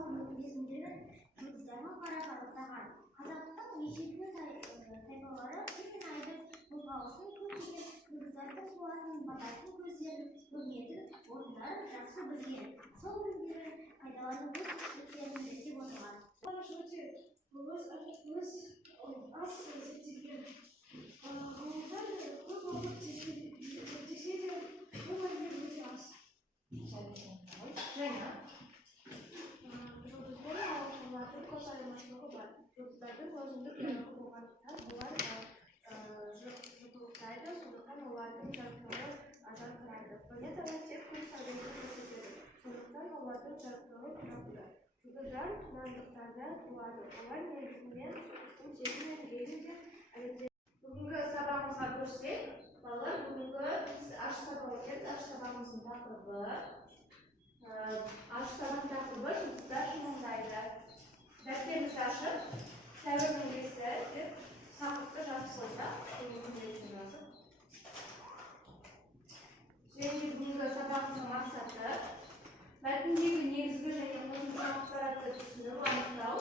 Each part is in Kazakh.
халқының безіндерін қырғыздарға қарап-қараптаған. Қазақтың ежелгі тайпалары күн айдың қозғалысын көптеген қырғыздардың суатын бататын көздерін көрмейтін орындарын жақсы білген. Сол білгенін пайдаланып өз тіршіліктерін реттеп отырған. Аз зерттелген ғылымдар көп уақыт тексе де бұл мәлімет өте аз. Жаңа жұлдызбен алушылардың көп айырмашылығы бар. Жұлдыздардың өзіндік жарығы болғандықтан олар жылтылықтайды, сондықтан олардың жарықтығы жарқырайды. Планеталар тек күн сәулесін көрсетеді, сондықтан олардың жарықтығы тұрақты. Жұлдыздар тұмандықтарда туады. Олар негізінен күн тегінен белгіде бүгінгі сабағымызға көшсек, балалар, бүгінгі біз аш сабақ өтеміз. Аш сабағымыздың тақырыбы жұлдыздар жымыңдайды. Дәптерімізді ашып, сәуірдің бесі деп тақырыпты жазып қойсақ, және бүгінгі сабағымыздың мақсаты мәтіндегі негізгі және қосымша ақпаратты түсіну, анықтау,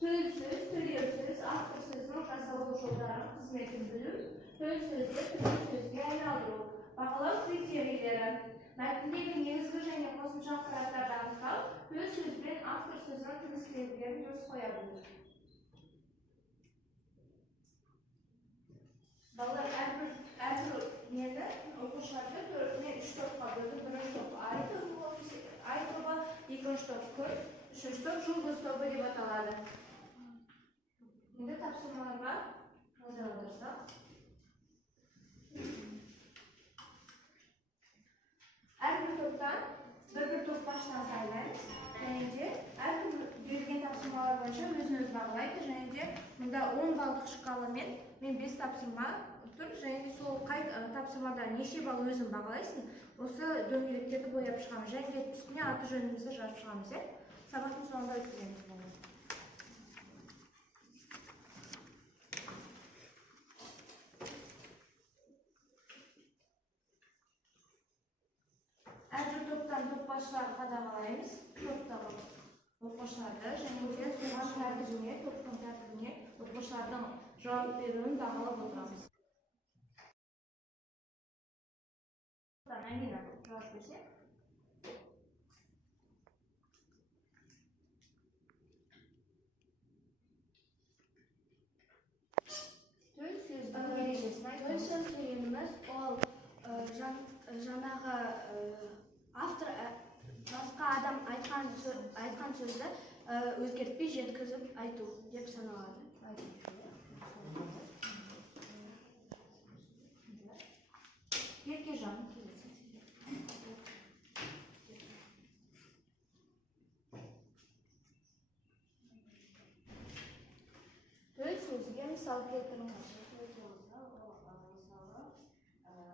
төл сөз, төлеусөз, автор сөзінің жасалу жолдарын қызметін білу, төл сөзді түрлі сөзге айналдыру, бағалау критерийлері, мәтіндегі негізгі және қосымша ақпараттарды анықтау, төл сөз бен автор сөзінің тіркестірулерін дұрыс қоя білу. Балалар әрбір нені оқушыларды 4-тен 3 топқа бөлді. Бірінші топ ай тобы, екінші топ күн, үшінші топ жұлдыз тобы деп аталады. Енді тапсырмаларға назар аударсақ. Әрбір топтан бір топ башынан сайлаймыз. Және де әркім берілген тапсырмалар бойынша өзін-өзі бағалайды. Және де мұнда 10 балдық шкаламен мен 5 тапсырма тұр. Және де сол қай тапсырмада неше балл өзін бағалайсың, осы дөңгелектерді бояп шығамыз. Және де үстіне аты жөнімізді жазып шығамыз. Сабақтың соңында өткіземіз. Әрбір топтан топ басшыларын қадағалаймыз. Топтағы оқушыларды және де соған тәртібіне, топтың тәртібіне оқушылардың жауап беруін бағалап отырамыз. Амина, жауап берсе. Төл сөздің ережесін айтыңыз. Төл сөз дегеніміз ол жаңағы автор басқа адам айтқан сөзді өзгертпей жеткізіп айту деп саналады. Еркежан. Төл сөзге мысал келтіріңіз.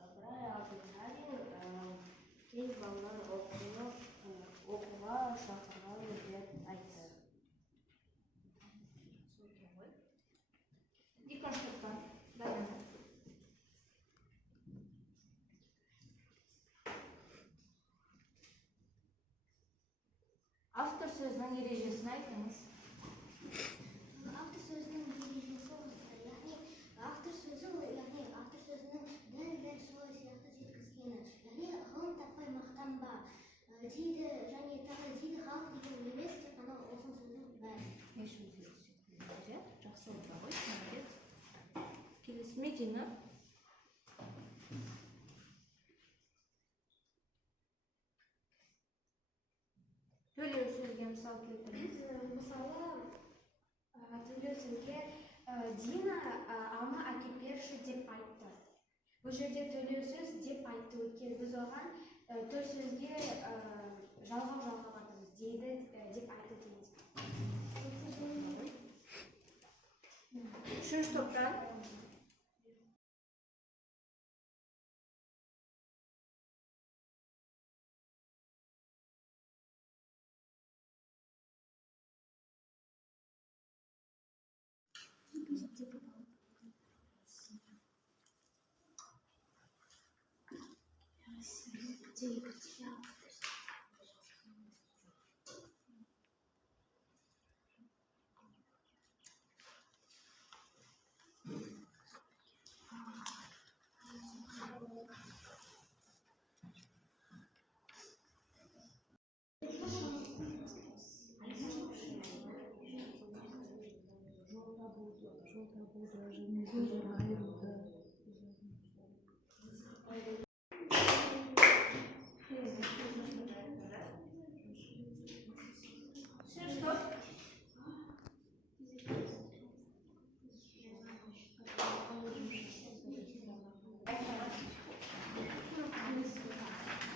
Ыбырай Алтынсарин кей балалар оқуға шақырған деп айтты. Екінші топтан Даяна. Автор сөзінің ережесін айтыңыз. Автор сөзінің ережесі яғни автор сөзінің дәл солай сияқты жеткізгені, яғни ғылым таппай мақтанба дейді, және тағы дейді халық деген емес, тек қана осы сөздің бәрі. Жақсы отыра ғой, молодец. Келесі Медина. Төлеу сөзге мысал келтіріңіз. Мысалы, төлеу сөзге Дина алма әкеп берші деп айтты. Бұл жерде төлеу сөз деп айтты, өйткені біз оған төл сөзге жалғау жатырмыз, дейді деп айтты дейміз. Үшінші топтан Şimdi stop.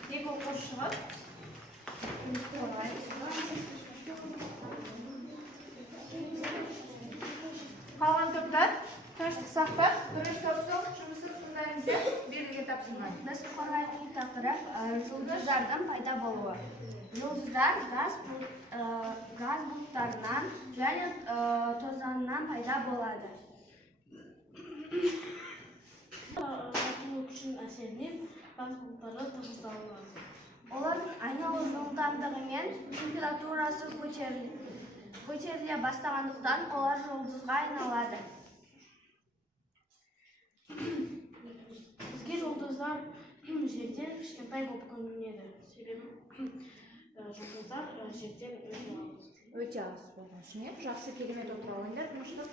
Tek okuşuyor. Қалған топтар тыныштық сақтап, бірінші топтың жұмысы тыңдаймызда берілген тапсырма. Біз қорғайтын тақырып жұлдыздардың пайда болуы. Жұлдыздар газ бұлттарынан және тозаңнан пайда болады. Атылу күшінің әсерінен газ бұлттары тығыздалады. Олардың айналу жылдамдығы мен температурасы көтеріле бастағандықтан олар жұлдызға айналады. Бізге жұлдыздар жерден кішкентай болып көрінеді. Себебі жұлдыздар жерден өте аз болған үшін, жақсы керемет отыра алыңдар, тыныштық.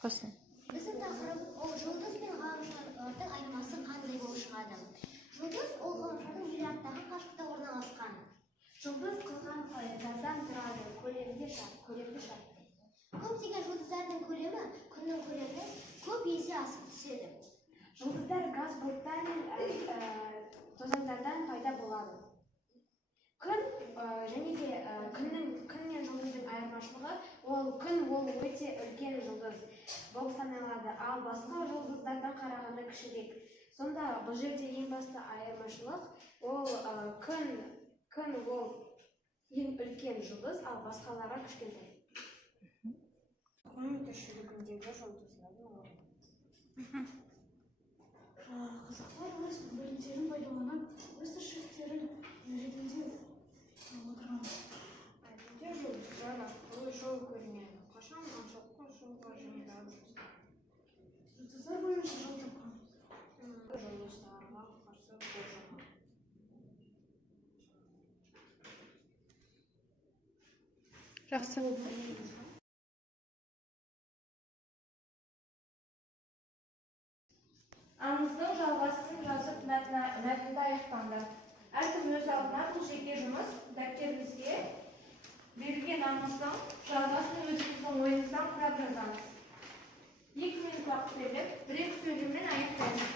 Қосын. Біздің тақырып ол жұлдыз бен ғаламшардың айырмасы қандай болып шығады. Жұлдыз ол ғаламшардың миллиардтаған қашықтықта орналасқан. Жұлдыз қызған газдан тұрады, көлемді шар. Көптеген жұлдыздардың көлемі күннің көлемінен көп есе асып түседі. Жұлдыздар газ бұлттар мен тозаңдардан пайда болады. Күн және де күн мен жұлдыздың айырмашылығы, күн ол өте үлкен жұлдыз болып саналады, ал басқа жұлдыздардан қарағанда кішірек. Сонда бұл жерде ең басты айырмашылық ол күн ол ең үлкен жұлдыз, ал басқалары кішкентай. Күн тіршілігіндегі жұлдыздардың орны. Қазақтар өз білімдерін пайдаланып, өз тіршіліктерін ретінде отырған. Әдетте жұлдыздар арқылы жол көрінеді. Қашан ашыққа жолға және дәуір. Жұлдыздар бойынша жол тапқан. Жұлдыздарға қарсы болжамы. Жақсы. Аңыздың жалғасын жазып мәтінді аяқтаңдар. Әркім өз алдына бұл жеке жұмыс дәптеріңізге берілген аңыздың жалғасын өзіңіздің ойыңыздан құрап жазамыз. 2 минут уақыт беріліп, 1-2 сөйлеммен аяқтаймыз.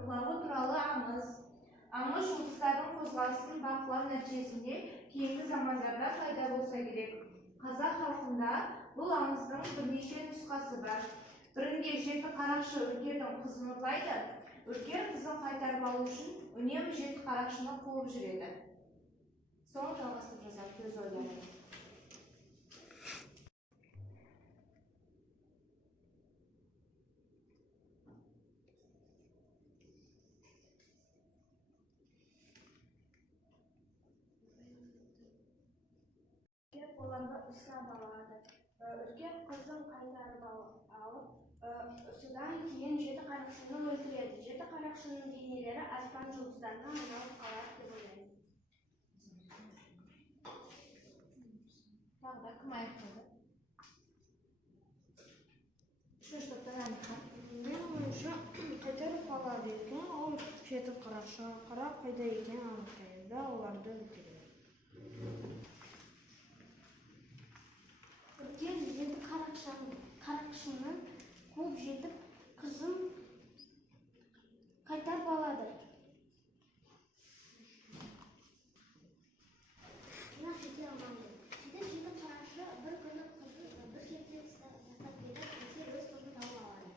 Ұрлауы туралы аңыз. Аңыз жұлдыздардың қозғалысын бақылау нәтижесінде кейінгі замандарда пайда болса керек. Қазақ халқында бұл аңыздың бірнеше нұсқасы бар. Бірінде жеті қарақшы үркердің қызын ұрлайды. Үркер қызын қайтарып алу үшін үнемі жеті қарақшыны қуып жүреді. Соң жалғастырып жазады өз ойларын. Оларды ұстап алады. Үркер қызын қайтарып алып, содан кейін жеті қарақшыны өлтіреді. Жеті қарақшының денелері аспан жұлдыздарына айналып қалады деп ойлаймын. Тағы да кім аяқтады? Үшінші топтан Әлихан. Менің ойымша қайтарып алады екен, ол жеті қарақшы қарап қайда екен анықтайды да оларды өлтіреді. Үркер жеті қарақшының қуып жетіп, қызын қайтарып алады. Бірақ жете алмайды. Жеті қарақшы бір күні қызын бір жерде тастап кетіп, өз қызын тауып алады.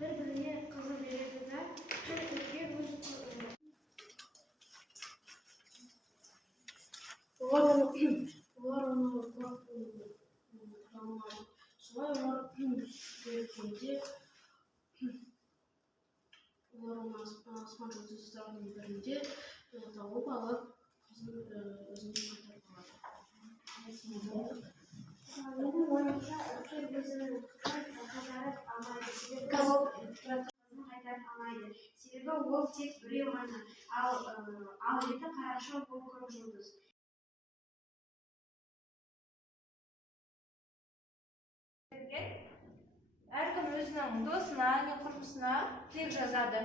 bir-birine kızı berediler. Her ülke öz Олар оны құлап алмайды. Солай олар берекеде олар оны аспан жұлдыздардың бірінде тауып алып өзіне қайтарып алады. Менің ойымша үлкен өзінің қайтарып алмайды. Себебі ол қайтарып алмайды. Себебі ол тек біреу ғана. Ал еті қараша ол көп жұлдыз. Әркім өзінің досына, не құрбысына тілек жазады.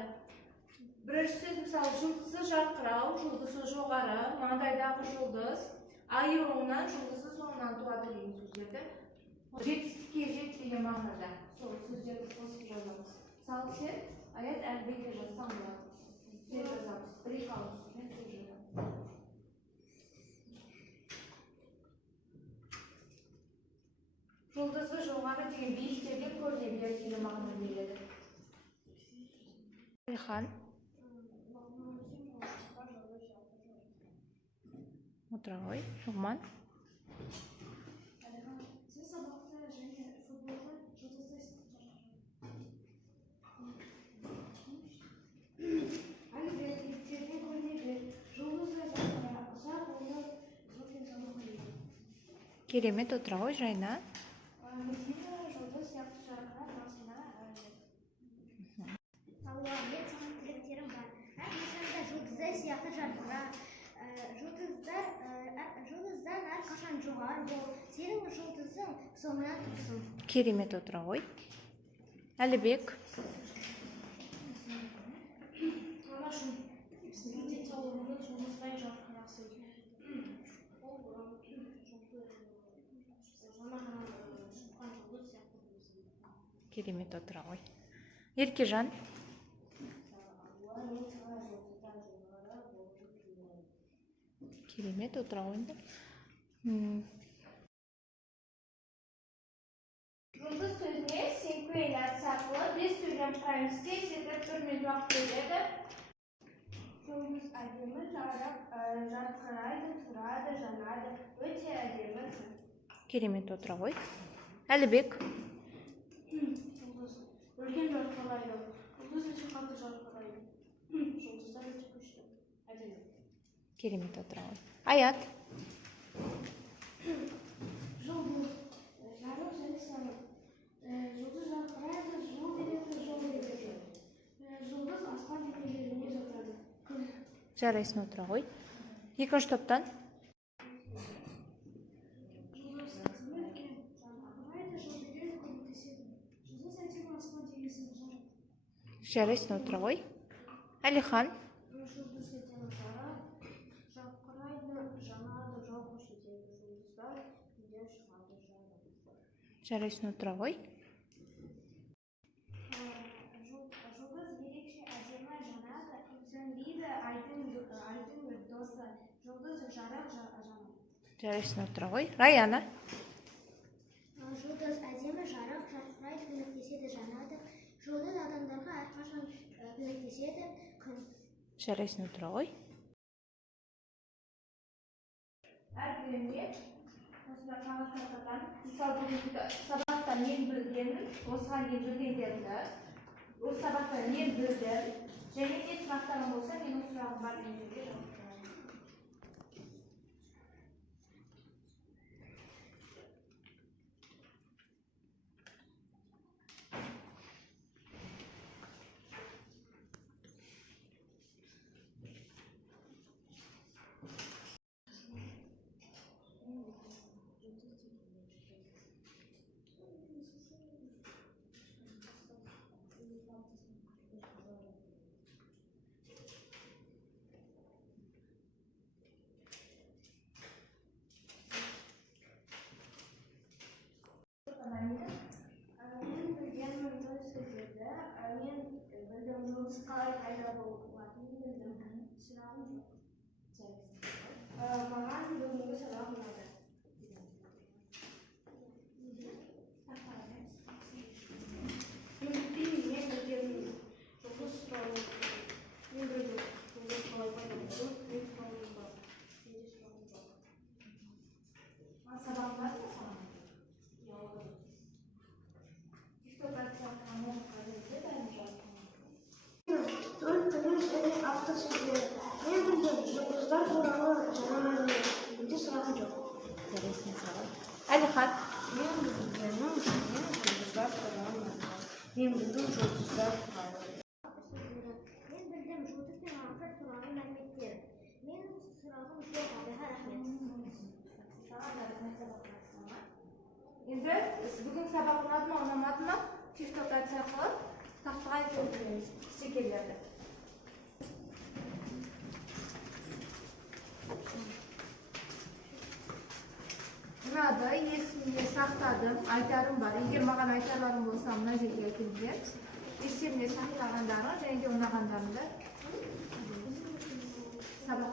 Бірінші сөз мысалы жұлдызы жарқырау, жұлдызы жоғары, маңдайдағы жұлдыз, айы оңынан, жұлдызы соңынан туады деген сөздерді. Жетістікке жет деген мағынада сол сөздерді қосып жазамыз. Мысалы сен аят әлбетте жазсаң болады. Тілек жазамыз. Бір-екі ауыз сөзбен тілек жазамыз. Жұлдызы жоғары деген биіктерден көріне береді деген мағына береді. Алихан. Отыра ғой, Жұман. Сіз сабақта және футболда жұлдызды биіктерден көрінеді. Жұлдызды ұзақ оны ұзақпен сабақтайды. Керемет, отыра ғой, жайна. Жұлдыз сияқты жарқырап басында Алла, мен саған тілектерім бар. Әрқашан да жұлдыздай сияқты жарқыра. Жұлдыздан әрқашан жоғары бол. Сенің жұлдызың соңынан тұрсын. Керемет, отыра ғой. Әлібек. Анашым, сіздің денсаулығыңыз жұлдыздай жарқырасы. Ол Керемет, отыра ғой. Еркежан. Керемет, отыра қойыңдар. Жұлдыз сөзіне синкуэляция арқылы 5 сөйлем құраймыз. Тез етіп 1 минут уақыт береді. Жұлдыз әдемі, жарқырайды, тұрады, жанады. Өте әдемі. Керемет, отыра ғой. Әлібек. Жұлдыз үлкен жарқырайды. Жұлдыз өте қатты жарқырайды. Жұлдыздар өте күшті. Әдемі. Керемет, отыра ғой. Аят. Жұлдыз жарық және сары. Жұлдыз жарқырайды, жол береді, жол береді. Жұлдыз аспан денелеріне жатады. Жарайсын, отыра ғой. Екінші топтан. Жұлдыз әдемі, жарқырайды, жол береді, көмектеседі. Жұлдыз әдемі аспан денесін жарық. Жарайсын, отыра ғой. Әлихан. Жұлдыз әдемі жарқырайды, жанады, жол көрсетеді. Жұлдыздар үйден шығады, жанады. Жарайсын, отыра ғой. Жұлдыз ерекше әдемі жанады, сөнбейді айдың досы. Жұлдыз жарық жанады. Жарайсын, отыра ғой. Раяна. Жұлдыз әдемі жарық, жарқырайды, көмектеседі, жанады. Жұлдыз адамдарға әрқашан көмектеседі. Жарайсын, отыра ғой. Әр күніне осында қағаз тартатан, мысалы бүгінгі сабақта мен білгенім, осыған дейін білгендерімді, осы сабақта мен білдім, және де сұрақтарым болса, менің сұрағым бар деген жерге жауап беремін. Мен білгенмін той сөздерді, мен білдім жұлдыз қалай пайда болатынын білдім. Сұрағым жоқ. Маған бүгінгі сабақ ұнады. Мен білгенмін Farhat. Men bilganim yulduzlar turadi. Men bildim yulduzlar turadi. Men bildim жұлдыз бен аңсар туралы мәліметтер. Менің сұрағым жоқ, Абиға рахмет. Endi bugun sabaq uladimi, unamadimi? Chiftotatsiya qilib, taxtaga keltiramiz. Sekinlarda. Burada esimga saqladim, aytarim bor. Agar mаған aytarlarim bo'lsa, mana yerga aytib beramiz. Esimga saqlaganlarim, yangi unaganlarimda sabaq